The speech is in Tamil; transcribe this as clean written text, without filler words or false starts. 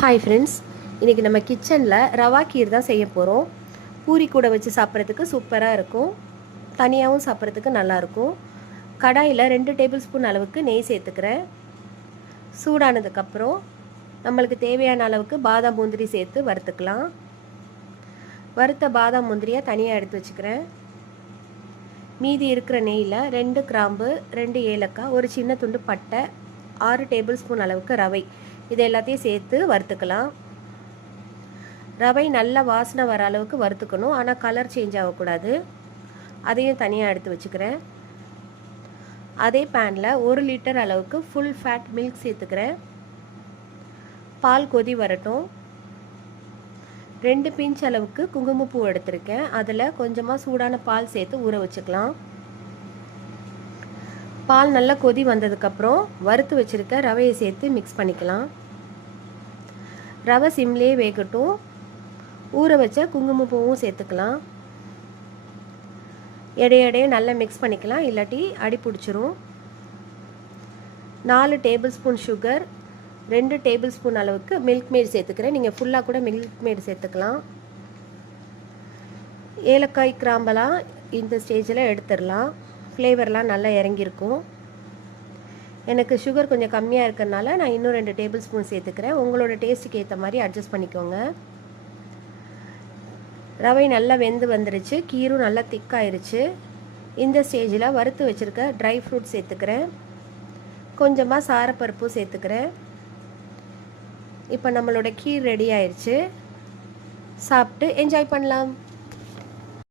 ஹாய் ஃப்ரெண்ட்ஸ், இன்றைக்கி நம்ம கிச்சனில் ரவா கீர் தான் செய்ய போகிறோம். பூரி கூட வச்சு சாப்பிட்றதுக்கு சூப்பராக இருக்கும், தனியாகவும் சாப்பிட்றதுக்கு நல்லாயிருக்கும். கடாயில் 2 டேபிள் ஸ்பூன் அளவுக்கு நெய் சேர்த்துக்கிறேன். சூடானதுக்கப்புறம் நம்மளுக்கு தேவையான அளவுக்கு பாதாம் முந்திரி சேர்த்து வறுத்துக்கலாம். வறுத்த பாதாம் முந்திரியை தனியாக எடுத்து வச்சுக்கிறேன். மீதி இருக்கிற நெய்யில் 2 கிராம்பு, 2 ஏலக்காய், ஒரு சின்ன துண்டு பட்டை, 6 டேபிள் ஸ்பூன் அளவுக்கு ரவை, இது எல்லாத்தையும் சேர்த்து வறுத்துக்கலாம். ரவை நல்ல வாசனை வர அளவுக்கு வறுத்துக்கணும், ஆனால் கலர் சேஞ்ச் ஆகக்கூடாது. அதையும் தனியாக எடுத்து வச்சுக்கிறேன். அதே பேனில் 1 லிட்டர் அளவுக்கு ஃபுல் ஃபேட் மில்க் சேர்த்துக்கிறேன். பால் கொதி வரட்டும். 2 பிஞ்ச் அளவுக்கு குங்குமப்பூ எடுத்திருக்கேன். அதில் கொஞ்சமாக சூடான பால் சேர்த்து ஊற வச்சுக்கலாம். பால் நல்லா கொதி வந்ததுக்கப்புறம் வறுத்து வச்சுருக்க ரவையை சேர்த்து மிக்ஸ் பண்ணிக்கலாம். ரவை சிம்லேயே வேகட்டும். ஊற வச்ச குங்குமப்பூவும் சேர்த்துக்கலாம். இடையிடையே நல்லா மிக்ஸ் பண்ணிக்கலாம், இல்லாட்டி அடி பிடிச்சிரும். 4 table spoon sugar, 2 table spoon அளவுக்கு மில்க் மேட் சேர்த்துக்கிறேன். நீங்கள் ஃபுல்லாக கூட மில்க் மேட் சேர்த்துக்கலாம். ஏலக்காய் கிராம்பெல்லாம் இந்த ஸ்டேஜில் எடுத்துடலாம். ஃப்ளேவர்லாம் நல்லா இறங்கியிருக்கும். எனக்கு சுகர் கொஞ்சம் கம்மியாக இருக்கிறதுனால நான் இன்னும் 2 டேபிள் ஸ்பூன் சேர்த்துக்கிறேன். உங்களோட டேஸ்ட்டுக்கு ஏற்ற மாதிரி அட்ஜஸ்ட் பண்ணிக்கோங்க. ரவை நல்லா வெந்து வந்துருச்சு, கீரும் நல்லா திக்காயிருச்சு. இந்த ஸ்டேஜில் வறுத்து வச்சுருக்க ட்ரை ஃப்ரூட் சேர்த்துக்கிறேன். கொஞ்சமாக சாரப்பருப்பு சேர்த்துக்கிறேன். இப்போ நம்மளோட கீர் ரெடி ஆயிடுச்சு. சாப்பிட்டு என்ஜாய் பண்ணலாம்.